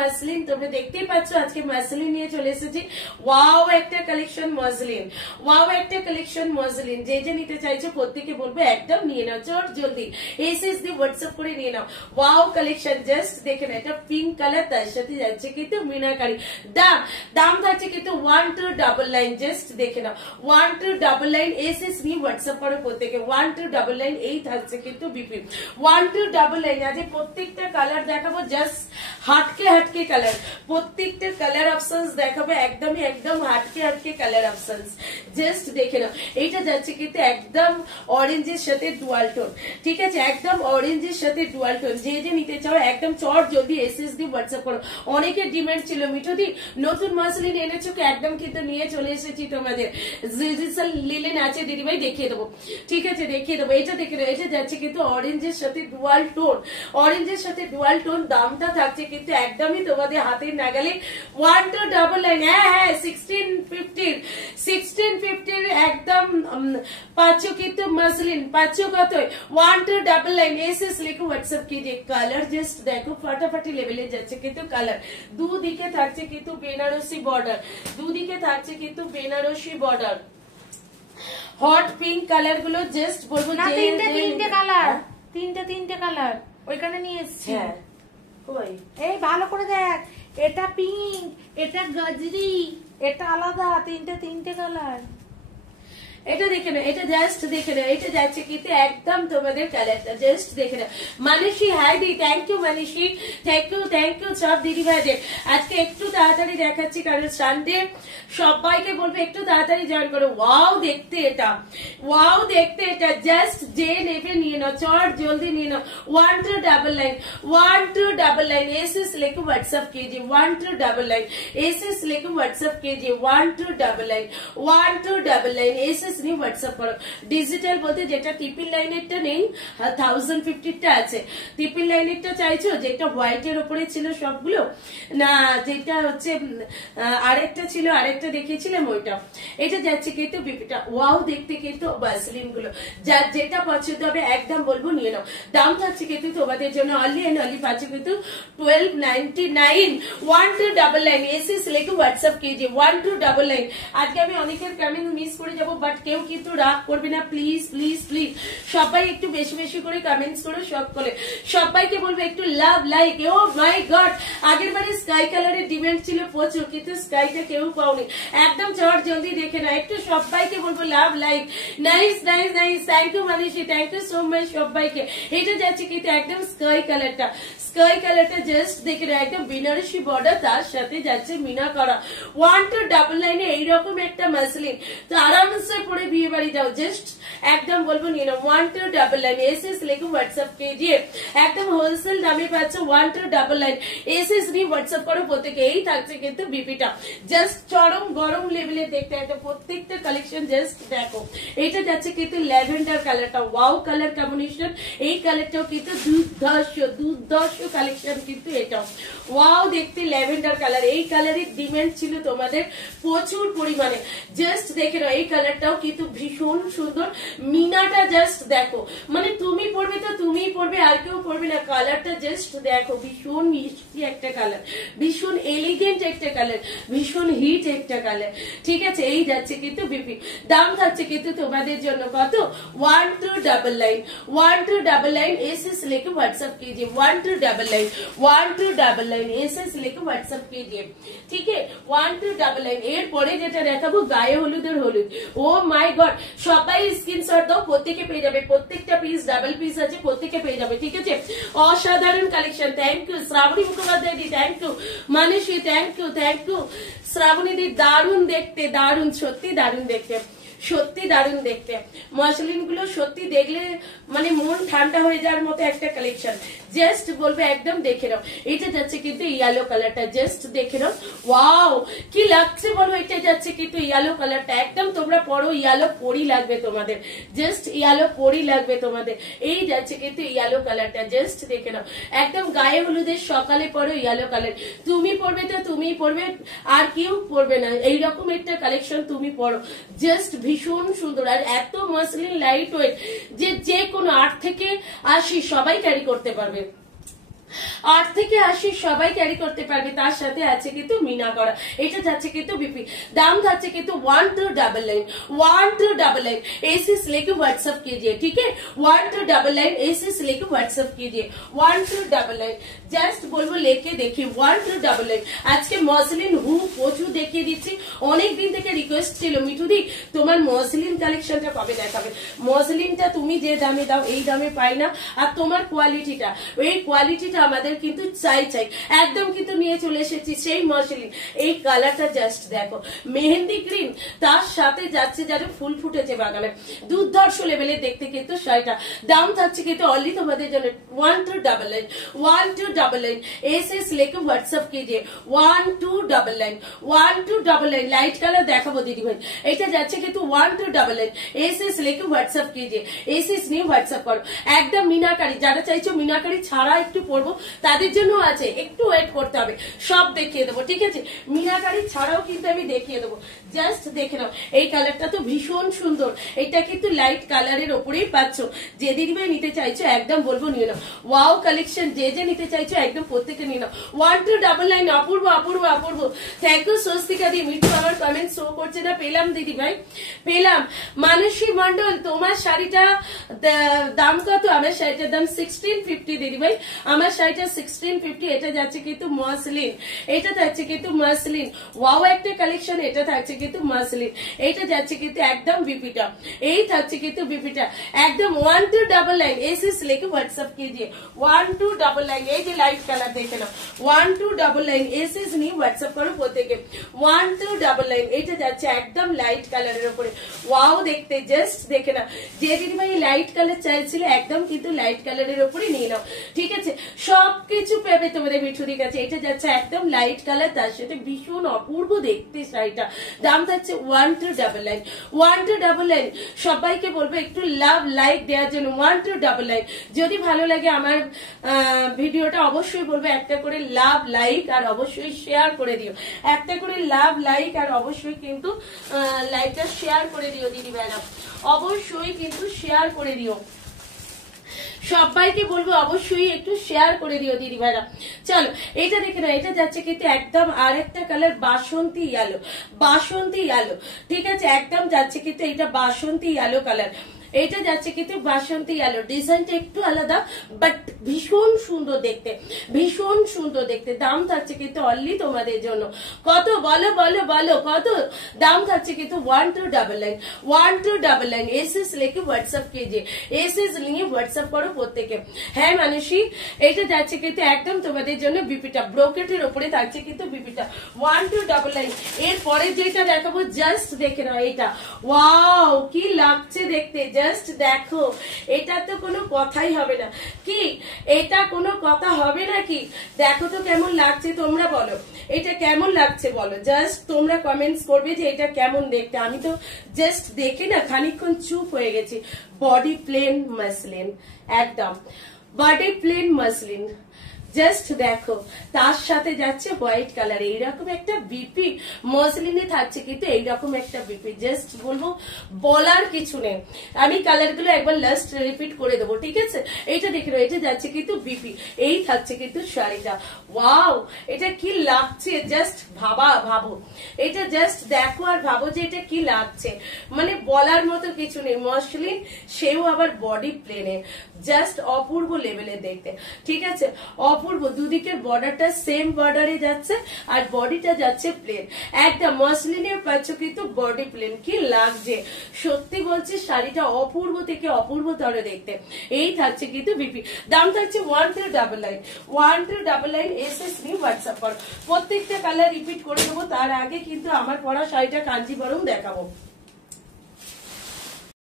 Muslin, তোমরা দেখতেই পাচ্ছ আজকে মাসলিন নিয়ে চলে এসেছি। ওয়াও একটা কালেকশন মসলিন, ওয়াও একটা কালেকশন মসলিন। যে যে নিতে চাইছো প্রত্যেকে বলবো একদম নিয়ে নাও, চট জলদি এসএস দিয়ে হোয়াটসঅ্যাপ করে নিয়ে নাও। ওয়াও কালেকশন জাস্ট দেখে নাও, এটা পিঙ্ক কালার, তার সাথে যাচ্ছে কিন্তু মিনাকারি। দাম দাম থাকছে কিন্তু 1299, জাস্ট দেখে নাও 1299 এসএস নিয়ে হোয়াটসঅ্যাপ করো প্রত্যেকে 1299। এই থাকছে কিন্তু বিপি 1299। আজ প্রত্যেকটা কালার দেখাবো, জাস্ট হাটকে হাটকে কালার, প্রত্যেকটা কালার অপশনস দেখাবো, একদমই একদম হাটকে হাটকে কালার অপশনস। জাস্ট দেখে নাও, এইটা যাচ্ছে কিন্তু একদম অরেঞ্জের সাথে ডুয়াল টোন, ঠিক আছে, একদম অরেঞ্জের সাথে ডুয়াল টোন। যে যে নিতে চাও একদম চট জলদি এসএস দিয়ে হোয়াটসঅ্যাপ করো। অনেকের ডিমান্ড ছিল মিঠুদি নতুন মাসলিন এনেছো কি, একদম কিন্তু নিয়ে চলে এসেছি তোমাদের। লিলেন আছে দিদিভাই, দেখিয়ে দেবো, ঠিক আছে দেখিয়ে দেবো। এটা দেখে নাও, এটা যাচ্ছে কিন্তু অরেঞ্জের সাথে ডুয়াল টোন, অরেঞ্জের সাথে ডুয়াল টোন। দামটা থাকছে কিন্তু একদমই তোমাদের হাতের নাগালে 1299। হ্যাঁ হ্যাঁ 1650 একদম পাচ্ছ কিন্তু মাসলিন, পাচ্ছ কত 1299 এসএস লিখে হোয়াটসঅ্যাপ कीजिए। কালার জাস্ট দেখো ফাটাফাটি লেভেলে যাচ্ছে কিন্তু কালার। দুদিকে থাকছে কিন্তু বেনারসি বর্ডার, দুদিকে থাকছে কিন্তু Banarasi border. Hot pink colour গুলো জাস্ট বলবো না তিনটে কালার, তিনটে কালার ওইখানে নিয়ে এসেছি। কই এই ভালো করে দেখ, এটা পিঙ্ক, এটা গজরি, এটা আলাদা, তিনটে কালার। এটা দেখে না, এটা জাস্ট দেখে না, এটা যাচ্ছে কিন্তু একদম তোমাদের কালারটা জাস্ট দেখে না। Manasi hi di, thank you Manasi, thank you সব দিদি ভাইদের। আজকে একটু তাড়াতাড়ি দেখাচ্ছি কারণ সানডে, সবাইকে বলবো একটু তাড়াতাড়ি জয়েন করো। ওয়াও দেখতে এটা, ওয়াও দেখতে এটা, জাস্ট যে নেবে নিয়ে নাও, চট জলদি নিয়ে নাও। 1299 एसएस लेके व्हाट्सएप कीजिए 1299 एसएस लेके व्हाट्सएप कीजिए 1299 एसएस নিয়ে হোয়াটসঅ্যাপ করো। ডিজিটাল বলতে যেটা ট্রিপল লাইনেরটা নেই, 1050টা আছে। ট্রিপল লাইনেরটা চাইছো যেটা হোয়াইটের উপরে ছিল সবগুলো, না যেটা হচ্ছে আরেকটা ছিল, আরেকটা দেখিয়েছিলাম ওইটা। এটা যাচ্ছে কিন্তু বিপিটা। ওয়াও দেখতে কিন্তু বাসলিন গুলো, যার যেটা পছন্দ হবে একদম বলবো নিয়ে নাও। দাম থাকছে কিন্তু তোমাদের জন্য অনলি এন্ড অনলি পাচ্ছে কিন্তু 1299 1299 এসএস লিখে হোয়াটসঅ্যাপ कीजिए 1299। আজকে আমি অনেকের কমেন্ট মিস করে যাবো, বাট কেউ কিন্তু রাগ করবে না, প্লিজ প্লিজ প্লিজ সবাই একটু বেশি বেশি করে কমেন্টস করো। সব করে সবাইকে বলবো একটু লাভ লাইক। ও মাই গড, আগের বারে স্কাই কালারের ডিমান্ড ছিল প্রচুর, কিন্তু স্কাইটা কেউ পাওনি। একদম চট জলদি দেখে না, একটু সবাইকে বলবো love like. Nice nice nice, thank you Manishi, thank you so much সবাইকে। এটা যাচ্ছে কিন্তু একদম স্কাই কালারটা, স্কাই কালারটা জাস্ট দেখে না, একদম বেনারসি বর্ডার, তার সাথে যাচ্ছে মিনা করা। 1299 এইরকম একটা মাসলিন তো আরামসে পরে বিয়ে বাড়ি যাও, জাস্ট একদম বলবো নিয়ে নাও 1299 এসএস লিখে হোয়াটসঅ্যাপ कीजिए। একদম হোলসেল দামে পাচ্ছ 1299 এসএস নিয়ে হোয়াটসঅ্যাপ করো প্রত্যেকে। এই থাকছে কিন্তু বিপিটা, জাস্ট চরম গরম লেভেলে দেখতে একটা প্রত্যেকটা কালেকশন জাস্ট দেখো। এটা যাচ্ছে কিন্তু ল্যাভেন্ডার কালারটা, ওয়াও কালার কম্বিনেশন। এই কালারটাও কিন্তু দুর্ধর্ষ কালেকশন কিন্তু এটাও ওয়াও দেখতে ল্যাভেন্ডার কালার। এই কালারের ডিমান্ড ছিল তোমাদের প্রচুর পরিমাণে, জাস্ট দেখে নাও। এই কালারটাও কিন্তু ভীষণ সুন্দর, মিনাটা জাস্ট দেখো, মানে তুমি পরবে তো তুমিই পরবে, আর কেউ পরবে না। কালারটা জাস্ট দেখো, ভীষণ মিষ্টি একটা কালার, ভীষণ এলিগেন্ট একটা কালার, ভীষণ হিট একটা কালার, ঠিক আছে। এই যাচ্ছে কিন্তু বিপি। দাম থাকছে কিন্তু তোমাদের জন্য কত 1299 एसएस लेके व्हाट्सएप कीजिए 1299 एसएस लेके व्हाट्सएप कीजिए, ठीक है 1299। এরপরে যেটা দেখাবো গায়ে হলুদের হলুদ। ও মাই গড, সবাই স্ক্রিনশট দাও, প্রত্যেকে পেয়ে যাবে। প্রত্যেকটা পিস ডাবল পিস আছে, প্রত্যেকে পেয়ে যাবে, ঠিক আছে। অসাধারণ collection. Thank you Srabani Mukhopadhyay di, thank you Manasi, thank you Srabani di. দারুণ দেখতে, দারুণ, সত্যি দারুণ দেখতে, সত্যি দারুণ দেখতে। মসলিন গুলো সত্যি দেখলে মানে মন ঠান্ডা হয়ে যাওয়ার মতো একটা কালেকশন, জাস্ট বলবে একদম দেখে নাও। এটা যাচ্ছে কিন্তু ইয়েলো কালারটা, জাস্ট দেখে নাও। ওয়াও কি লাগছে বলো, এটা যাচ্ছে কিন্তু ইয়েলো কালারটা, একদম তোমরা পরো ইয়েলো পরি লাগবে তোমাদের, জাস্ট ইয়েলো পরি লাগবে তোমাদের। এই যাচ্ছে কিন্তু ইয়েলো কালারটা, জাস্ট দেখে নাও। একদম গায়ে হলুদের সকালে পরো ইয়েলো কালার, তুমি পরবে তো তুমিই পরবে, আর কেউ পরবে না। এইরকম একটা কালেকশন তুমি পরো, জাস্ট ভীষণ সুন্দর। আর এত মসলিন লাইট ওয়েট যে কোনো 8 থেকে 80 সবাই ক্যারি করতে পারবে। আট থেকে 80 সবাই ক্যারি করতে পারবে, তার সাথে আছে কিন্তু মিনা করা। এটা যাচ্ছে কিন্তু বিপি, दाम যাচ্ছে কিন্তু 1299 एसिस लेके व्हाट्सएप कीजिए, ठीक है 1299 एसिस लेके व्हाट्सएप कीजिए 1299 জাস্ট বলবো লেকে দেখি 1299। আজকে মসলিন হু প্রচুর দেখিয়ে দিচ্ছি, অনেকদিন থেকে রিকোয়েস্ট ছিল মিঠুদি তোমার মসলিন কালেকশনটা কবে দেখাবে। মসলিনটা তুমি যে দামে দাও এই দামে পাই না, আর তোমার কোয়ালিটিটা এই কোয়ালিটিটা আমাদের কিন্তু চাই একদম কিন্তু নিয়ে চলে এসেছি সেই মসলিন। এই কালারটা জাস্ট দেখো মেহেন্দি গ্রিন, তার সাথে যাচ্ছে যারা ফুল ফুটেছে বাগানে, দুর্ধর্ষ লেভেলে দেখতে কিন্তু শাড়িটা। দাম যাচ্ছে কিন্তু অনলি তোমাদের জন্য 1299 एसएस लेके व्हाट्सएप कीजिए 1299 लाइट कलर দেখাবো দিদি ভাই। এটা যাচ্ছে কিন্তু 1299 एसएस लेके व्हाट्सएप कीजिए, एसएस নিয়ে হোয়াটসঅ্যাপ করো। একদম মিনাকারি, যারা চাইছো মিনাকারি ছাড়া একটু পরবো তাদের জন্য আছে, একটু ওয়েট করতে হবে, সব দেখিয়ে দেবো, ঠিক আছে। মিনাকারি ছাড়াও কিন্তু আমি দেখিয়ে দেবো, জাস্ট দেখে নাও। এই কালারটা তো ভীষণ সুন্দর, এটা কিন্তু লাইট কালারের ওপরেই পাচ্ছ। যে দিদি ভাই নিতে চাইছো একদম বলবো নিয়ে নাও। ওয়াও কালেকশন যে যে নিতে চাইছো একদম প্রত্যেকটা নিয়ে নাও। 1299 অপূর্ব অপূর্ব অপূর্ব। থ্যাংক ইউ স্বস্তিকা দি। মিঠু আমার কমেন্ট শো করছে না, পেলাম দিদি ভাই পেলাম। মানসী মন্ডল তোমার শাড়িটা দাম কত? আমার শাড়িটার দাম 1650 দিদি ভাই, আমার শাড়িটা 1650। এটা যাচ্ছে কিন্তু মসলিন, এটা যাচ্ছে কিন্তু মসলিন। ওয়াও একটা কালেকশন, এটা থাকছে কিন্তু মসলিন। এটা যাচ্ছে কিন্তু একদম বিপিটা, এই থাকছে কিন্তু বিপিটা একদম 1299 एसएस लेके व्हाट्सएप कीजिए 1299। এই যে লাইট কালার দেখে নাও 1299 एसएस নিয়ে হোয়াটসঅ্যাপ করো প্রত্যেকে 1299। এটা যাচ্ছে একদম লাইট কালারের উপরে, ওয়াও দেখতে জাস্ট দেখে নাও। যে দিদি ভাই লাইট কালার চাইছিল একদম কিন্তু লাইট কালারের উপরে নিয়ে নাও, ঠিক আছে। সবকিছু পেবে তোমাদের মিঠুদির কাছে। এটা যাচ্ছে একদম লাইট কালার, তার সাথে ভীষণ অপূর্ব দেখতে শাড়িটা। দাম থাকছে 1299। সবাইকে বলবো একটু লাভ লাইক দেওয়ার জন্য 1299। যদি ভালো লাগে আমার ভিডিওটা অবশ্যই বলবো একটা করে লাভ লাইক আর অবশ্যই শেয়ার করে দিও, একটা করে লাভ লাইক আর অবশ্যই কিন্তু লাইকটা শেয়ার করে দিও দিদি ভাইরা, অবশ্যই কিন্তু শেয়ার করে দিও। সবাইকে বলবো অবশ্যই একটু শেয়ার করে দিও দিদি ভাইরা। চলো এটা দেখে নাও, এটা যাচ্ছে কিন্তু একদম আরেকটা কালার বাসন্তী ইয়েলো, বাসন্তী ইয়েলো, ঠিক আছে। একদম যাচ্ছে কিন্তু এটা বাসন্তী ইয়েলো কালার, এটা যাচ্ছে কিন্তু বাসন্তী ইয়েলো। ডিজাইনটা একটু আলাদা বাট ভীষণ সুন্দর দেখতে, ভীষণ সুন্দর দেখতে। দাম থাকছে কিন্তু অনলি তোমাদের জন্য কত বলো বলো বলো কত দাম থাকছে কিন্তু 1299 एसएस लेके व्हाट्सएप कीजिए, एसएस নিয়ে হোয়াটসঅ্যাপ করো প্রত্যেকে। হ্যাঁ মানসী, এটা যাচ্ছে কিন্তু একদম তোমাদের জন্য বিপিটা, ব্রোকেটের উপরে থাকছে কিন্তু বিপিটা 1299। এরপরে যেটা দেখাবো জাস্ট দেখে নাও, এটা ওয়াও কি লাগছে দেখতে, জাস্ট দেখো। এটা তো কোনো কথাই হবে না, কি এটা কোনো কথা হবে নাকি? দেখো তো কেমন লাগছে, তোমরা বলো এটা কেমন লাগছে বলো, জাস্ট তোমরা কমেন্টস করবে যে এটা কেমন দেখতে। আমি তো জাস্ট দেখে না খানিকক্ষণ চুপ হয়ে গেছি। বডি প্লেন মসলিন, একদম বডি প্লেন মসলিন, জাস্ট দেখো। তার সাথে যাচ্ছে হোয়াইট কালার, এইরকম একটা বিপি মসলিনে থাকছে কিন্তু এইরকম একটা বিপি, জাস্ট বলবো বলার কিছু নেই। আমি কালার গুলো একবার লাস্ট রিপিট করে দেবো, ঠিক আছে। এইটা দেখে নাও, এটা যাচ্ছে কিন্তু বিপি, এই থাকছে কিন্তু শাড়িটা। ওয়াও এটা কি লাগছে, জাস্ট ভাবো এটা, জাস্ট দেখো আর ভাবো যে এটা কি লাগছে, মানে বলার মতো কিছু নেই। মসলিন সেও আবার বডি প্লেনে, জাস্ট অপূর্ব লেভেলে দেখতে, ঠিক আছে। অপূর্ব, দুদিকের বর্ডারটা সেম বর্ডারে যাচ্ছে আর বডিটা যাচ্ছে প্লেন, একটা মসলিনের পাচ্ছ কিন্তু বডি প্লেন। কি লাগছে সত্যি বলছি, শাড়িটা অপূর্ব থেকে অপূর্বতর দেখতে। এই থাকছে কিন্তু বিপি, দাম থাকছে 1299 এসএস নিয়ে হোয়াটসঅ্যাপ করো। প্রত্যেকটা কালার রিপিট করে দেবো, তার আগে কিন্তু আমার পরা শাড়িটা কাঞ্জিবরম দেখাবো।